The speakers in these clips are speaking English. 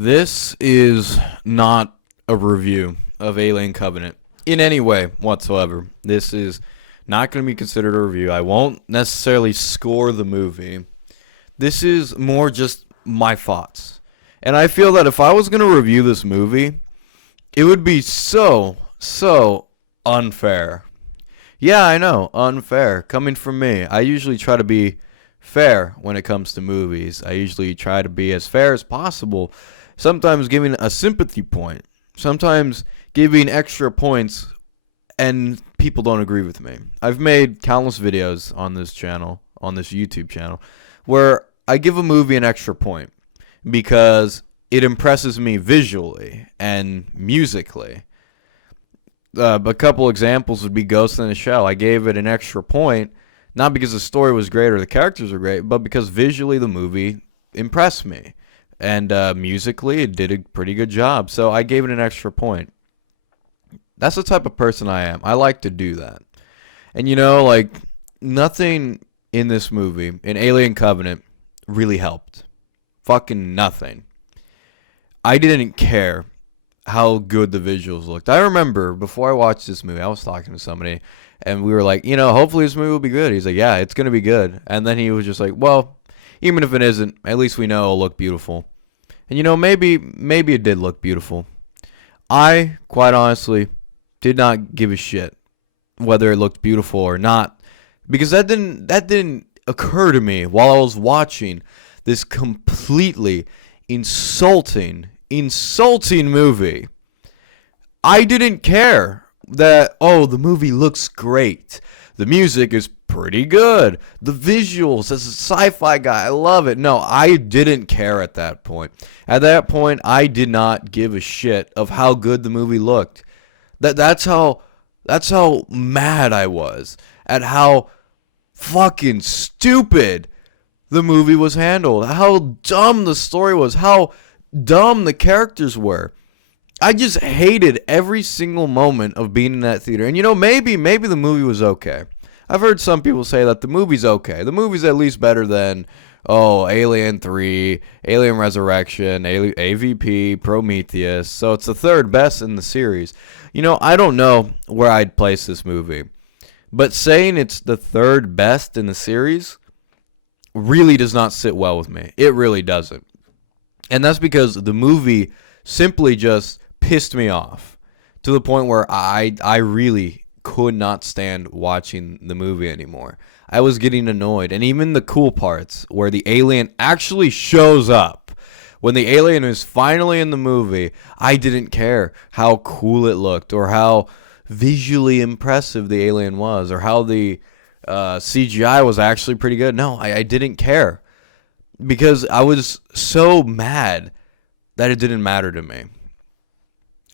This is not a review of Alien Covenant in any way whatsoever. This is not going to be considered a review. I won't necessarily score the movie. This is more just my thoughts. And I feel that if I was going to review this movie, it would be so unfair. Yeah, I know, unfair. Coming from me. I usually try to be fair when it comes to movies. I usually try to be as fair as possible. Sometimes giving a sympathy point. Sometimes giving extra points, and people don't agree with me. I've made countless videos on this channel, on this YouTube channel, where I give a movie an extra point because it impresses me visually and musically. A couple examples would be Ghost in the Shell. I gave it an extra point, not because the story was great or the characters were great, but because visually the movie impressed me. And musically, it did a pretty good job. So I gave it an extra point. That's the type of person I am. I like to do that. And nothing in this movie, in Alien Covenant, really helped. Fucking nothing. I didn't care how good the visuals looked. I remember before I watched this movie, I was talking to somebody, and we were like, hopefully this movie will be good. He's like, yeah, it's going to be good. And then he was just like, well, even if it isn't, at least we know it'll look beautiful. And maybe it did look beautiful. I, quite honestly, did not give a shit whether it looked beautiful or not, because that didn't occur to me while I was watching this completely insulting movie. I didn't care that, the movie looks great. The music is pretty good. The visuals, as a sci-fi guy, I love it. No, I didn't care at that point. At that point, I did not give a shit of how good the movie looked. That's how mad I was at how fucking stupid the movie was handled. How dumb the story was. How dumb the characters were. I just hated every single moment of being in that theater. And maybe the movie was okay. I've heard some people say that the movie's okay. The movie's at least better than, Alien 3, Alien Resurrection, AVP, Prometheus. So it's the third best in the series. I don't know where I'd place this movie. But saying it's the third best in the series really does not sit well with me. It really doesn't. And that's because the movie simply just pissed me off to the point where I really could not stand watching the movie anymore. I was getting annoyed. And even the cool parts where the alien actually shows up, when the alien is finally in the movie, I didn't care how cool it looked or how visually impressive the alien was or how the CGI was actually pretty good. No, I didn't care because I was so mad that it didn't matter to me.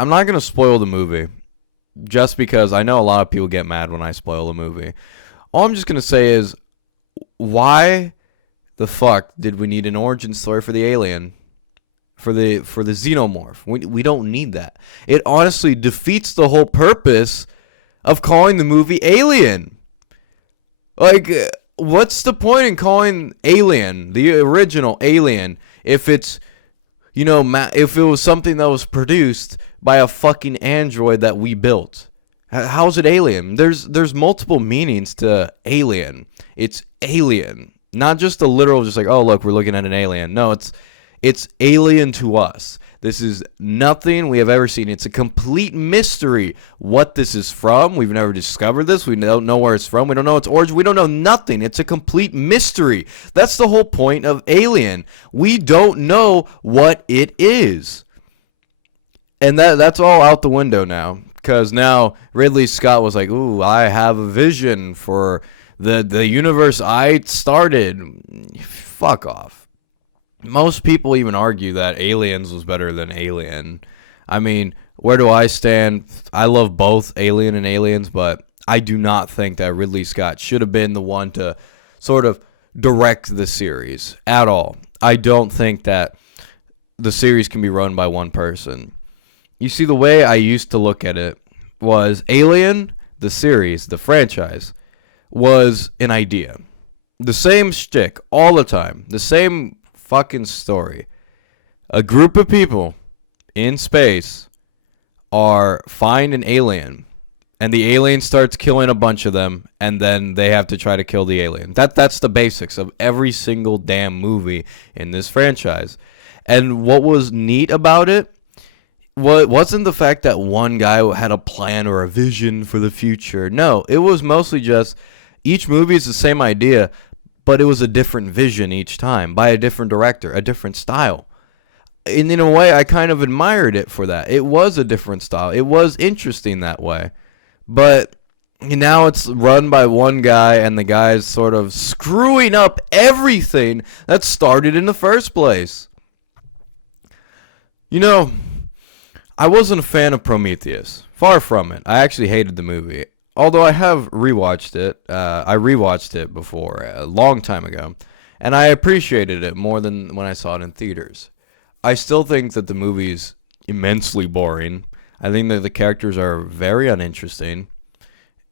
I'm not going to spoil the movie just because I know a lot of people get mad when I spoil a movie. All I'm just going to say is, why the fuck did we need an origin story for the alien? For the xenomorph? We don't need that. It honestly defeats the whole purpose of calling the movie Alien. What's the point in calling Alien, the original Alien, if it's, if it was something that was produced by a fucking android that we built? How's it alien? There's multiple meanings to alien. It's alien, not just a literal, just like, oh look, we're looking at an alien. No, it's alien to us. This is nothing we have ever seen. It's a complete mystery what this is from. We've never discovered this. We don't know where it's from. We don't know its origin. We don't know nothing. It's a complete mystery. That's the whole point of Alien. We don't know what it is. And that's all out the window now. Because now Ridley Scott was like, ooh, I have a vision for the universe I started. Fuck off. Most people even argue that Aliens was better than Alien. I mean, where do I stand? I love both Alien and Aliens, but I do not think that Ridley Scott should have been the one to sort of direct the series at all. I don't think that the series can be run by one person. You see, the way I used to look at it was Alien, the series, the franchise, was an idea. The same shtick all the time. The same fucking story. A group of people in space find an alien, and the alien starts killing a bunch of them, and then they have to try to kill the alien. That's the basics of every single damn movie in this franchise. And what was neat about it wasn't the fact that one guy had a plan or a vision for the future. No, it was mostly just each movie is the same idea, but it was a different vision each time by a different director, a different style. And in a way, I kind of admired it for that. It was a different style. It was interesting that way. But now it's run by one guy, and the guy's sort of screwing up everything that started in the first place. You know, I wasn't a fan of Prometheus. Far from it. I actually hated the movie. Although I have rewatched it. I rewatched it before, a long time ago. And I appreciated it more than when I saw it in theaters. I still think that the movie's immensely boring. I think that the characters are very uninteresting.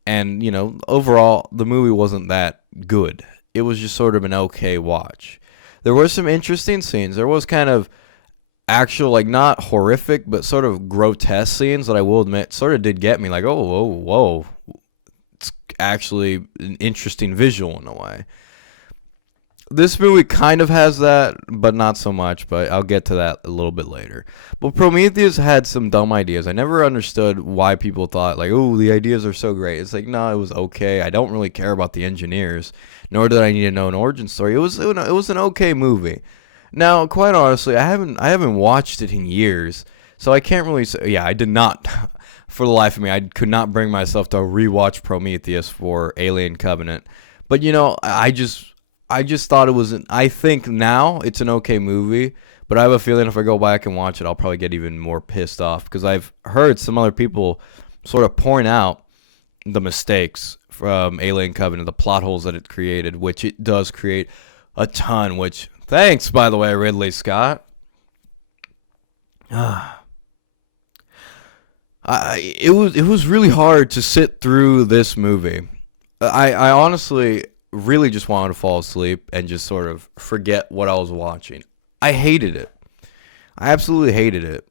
And, you know, overall, the movie wasn't that good. It was just sort of an okay watch. There were some interesting scenes. There was kind of actual, like, not horrific, but sort of grotesque scenes that I will admit sort of did get me. Like, oh, whoa. It's actually an interesting visual in a way. This movie kind of has that, but not so much, but I'll get to that a little bit later. But Prometheus had some dumb ideas. I never understood why people thought, like, oh, the ideas are so great. It's like, no, it was okay. I don't really care about the engineers, nor did I need to know an origin story. It was an okay movie. Now, quite honestly, I haven't watched it in years, so I can't really say, yeah, I did not. For the life of me, I could not bring myself to rewatch Prometheus for Alien Covenant. But, you know, I just thought it was I think now it's an okay movie, but I have a feeling if I go back and watch it, I'll probably get even more pissed off because I've heard some other people sort of point out the mistakes from Alien Covenant, the plot holes that it created, which it does create a ton, which, thanks, by the way, Ridley Scott. It was really hard to sit through this movie. I honestly really just wanted to fall asleep and just sort of forget what I was watching. I hated it. I absolutely hated it.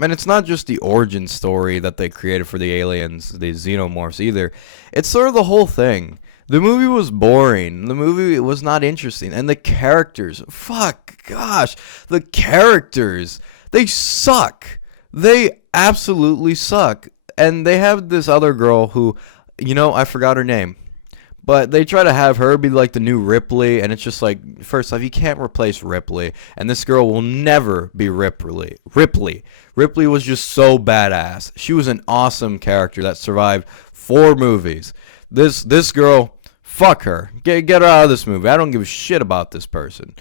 And it's not just the origin story that they created for the aliens, the xenomorphs either. It's sort of the whole thing. The movie was boring. The movie was not interesting. And the characters, the characters, they suck. They absolutely suck. And they have this other girl who, you know, I forgot her name. But they try to have her be like the new Ripley, and it's just like, first off, you can't replace Ripley, and this girl will never be Ripley. Ripley was just so badass. She was an awesome character that survived 4 movies. This girl, fuck her. Get her out of this movie. I don't give a shit about this person.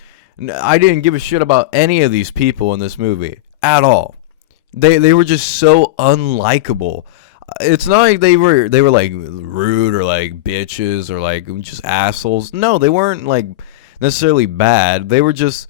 I didn't give a shit about any of these people in this movie at all. They were just so unlikable. It's not like they were like rude or like bitches or like just assholes. No, they weren't like necessarily bad. They were just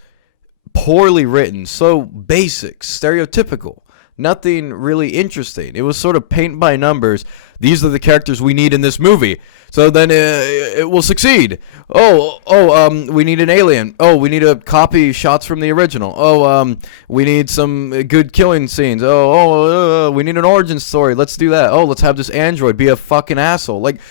poorly written, so basic, stereotypical. Nothing really interesting. It was sort of paint by numbers. These are the characters we need in this movie, so then it will succeed. We need an alien. Oh, we need to copy shots from the original. We need some good killing scenes. We need an origin story. Let's do that. Oh, let's have this android be a fucking asshole. Like,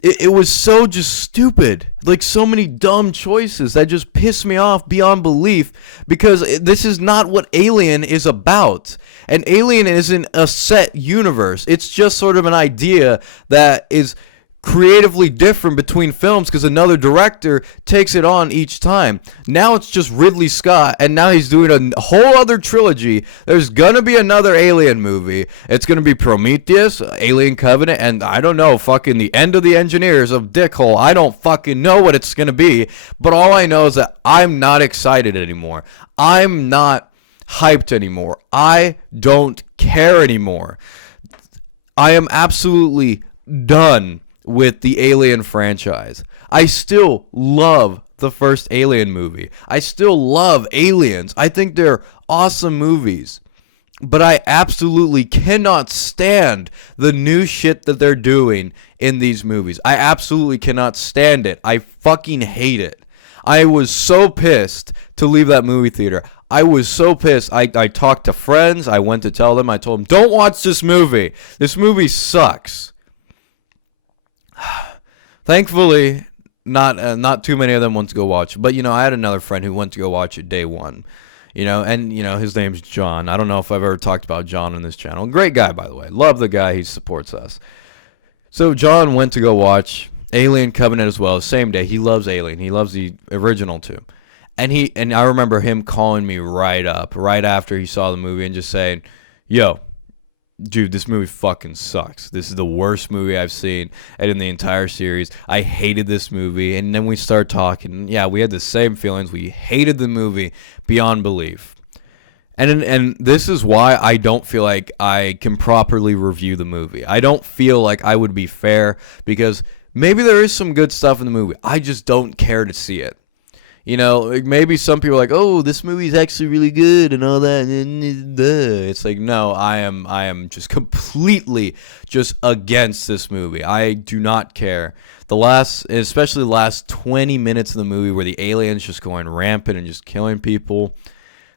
it was so just stupid. Like, so many dumb choices that just piss me off beyond belief, because this is not what Alien is about. And Alien isn't a set universe. It's just sort of an idea that is creatively different between films because another director takes it on each time. Now it's just Ridley Scott, and now he's doing a whole other trilogy. There's gonna be another Alien movie. It's gonna be Prometheus, Alien Covenant, and I don't know, fucking the End of the Engineers of Dickhole. I don't fucking know what it's gonna be, but all I know is that I'm not excited anymore. I'm not hyped anymore. I don't care anymore. I am absolutely done with the Alien franchise. I still love the first Alien movie. I still love Aliens. I think they're awesome movies. But I absolutely cannot stand the new shit that they're doing in these movies. I absolutely cannot stand it. I fucking hate it. I was so pissed to leave that movie theater. I was so pissed. I talked to friends. I went to tell them. I told them, don't watch this movie. This movie sucks. Thankfully, not too many of them went to go watch it. But, I had another friend who went to go watch it day one. And, his name's John. I don't know if I've ever talked about John on this channel. Great guy, by the way. Love the guy. He supports us. So John went to go watch Alien Covenant as well. Same day. He loves Alien. He loves the original too. And I remember him calling me right after he saw the movie and just saying, yo, dude, this movie fucking sucks. This is the worst movie I've seen and in the entire series. I hated this movie. And then we started talking. Yeah, we had the same feelings. We hated the movie beyond belief. And this is why I don't feel like I can properly review the movie. I don't feel like I would be fair because maybe there is some good stuff in the movie. I just don't care to see it. Maybe some people are like, oh, this movie is actually really good and all that. It's like, no, I am just completely just against this movie. I do not care. Especially the last 20 minutes of the movie where the alien's just going rampant and just killing people.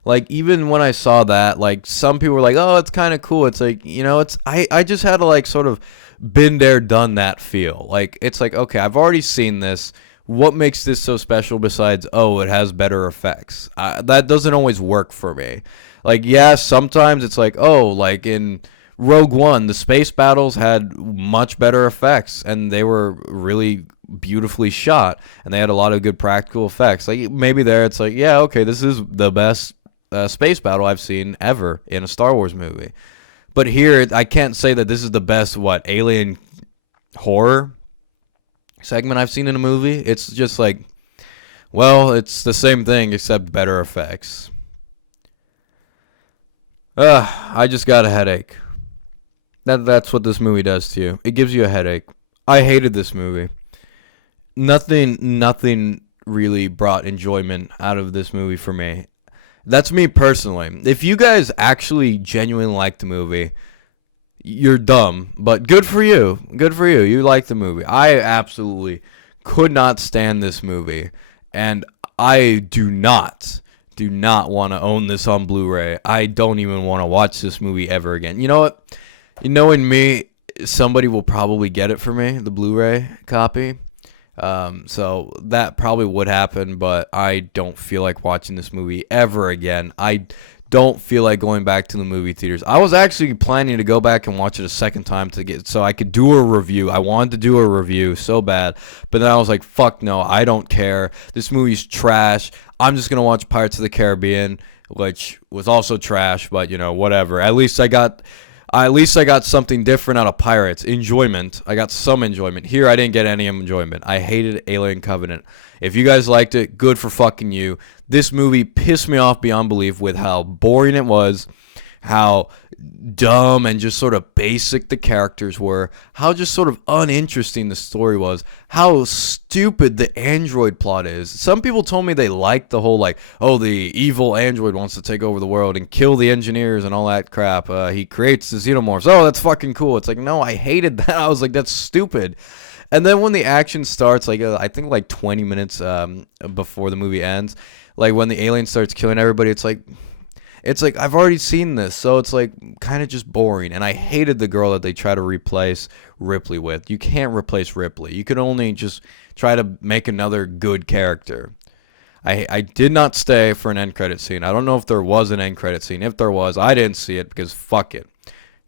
Like, even when I saw that, like, some people were like, oh, it's kind of cool. It's like, I just had to, like, sort of been there, done that feel. Like, it's like, okay, I've already seen this. What makes this so special besides, oh, it has better effects? That doesn't always work for me. Like, yeah, sometimes it's like, oh, like in Rogue One, the space battles had much better effects, and they were really beautifully shot, and they had a lot of good practical effects. Like, maybe there it's like, yeah, okay, this is the best space battle I've seen ever in a Star Wars movie. But here, I can't say that this is the best, alien horror segment I've seen in a movie. It's just like, well, it's the same thing except better effects. I just got a headache. That's what this movie does to you. It gives you a headache. I hated this movie. Nothing really brought enjoyment out of this movie for me. That's me personally. If you guys actually genuinely like the movie, you're dumb, but good for you. Good for you. You like the movie. I absolutely could not stand this movie, and I do not want to own this on Blu-ray. I don't even want to watch this movie ever again. You know what? Knowing me, somebody will probably get it for me, the Blu-ray copy. So that probably would happen, but I don't feel like watching this movie ever again. I don't feel like going back to the movie theaters. I was actually planning to go back and watch it a second time so I could do a review. I wanted to do a review so bad, but then I was like, fuck no, I don't care. This movie's trash. I'm just gonna watch Pirates of the Caribbean, which was also trash, but whatever. At least I got something different out of Pirates. Enjoyment. I got some enjoyment. Here, I didn't get any enjoyment. I hated Alien Covenant. If you guys liked it, good for fucking you. This movie pissed me off beyond belief with how boring it was, how dumb and just sort of basic the characters were, how just sort of uninteresting the story was, how stupid the android plot is. Some people told me they liked the whole, like, oh, the evil android wants to take over the world and kill the engineers and all that crap. He creates the xenomorphs. Oh, that's fucking cool. It's like, no, I hated that. I was like, that's stupid. And then when the action starts, like, I think like 20 minutes before the movie ends, like when the alien starts killing everybody, it's like I've already seen this, so it's like kind of just boring. And I hated the girl that they try to replace Ripley with. You can't replace Ripley. You can only just try to make another good character. I did not stay for an end credit scene. I don't know if there was an end credit scene. If there was, I didn't see it because fuck it.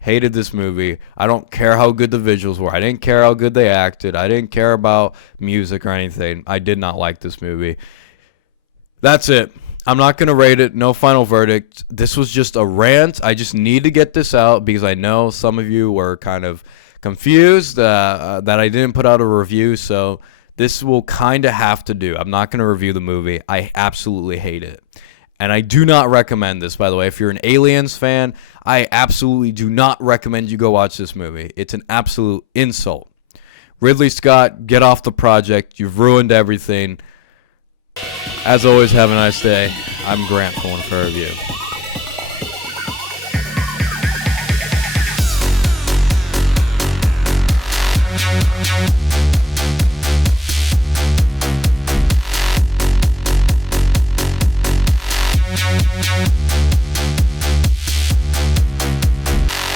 Hated this movie. I don't care how good the visuals were. I didn't care how good they acted. I didn't care about music or anything. I did not like this movie. That's it. I'm not going to rate it. No final verdict. This was just a rant. I just need to get this out because I know some of you were kind of confused that I didn't put out a review. So this will kind of have to do. I'm not going to review the movie. I absolutely hate it. And I do not recommend this, by the way. If you're an Aliens fan, I absolutely do not recommend you go watch this movie. It's an absolute insult. Ridley Scott, get off the project. You've ruined everything. As always, have a nice day. I'm Grant for One Fair Review.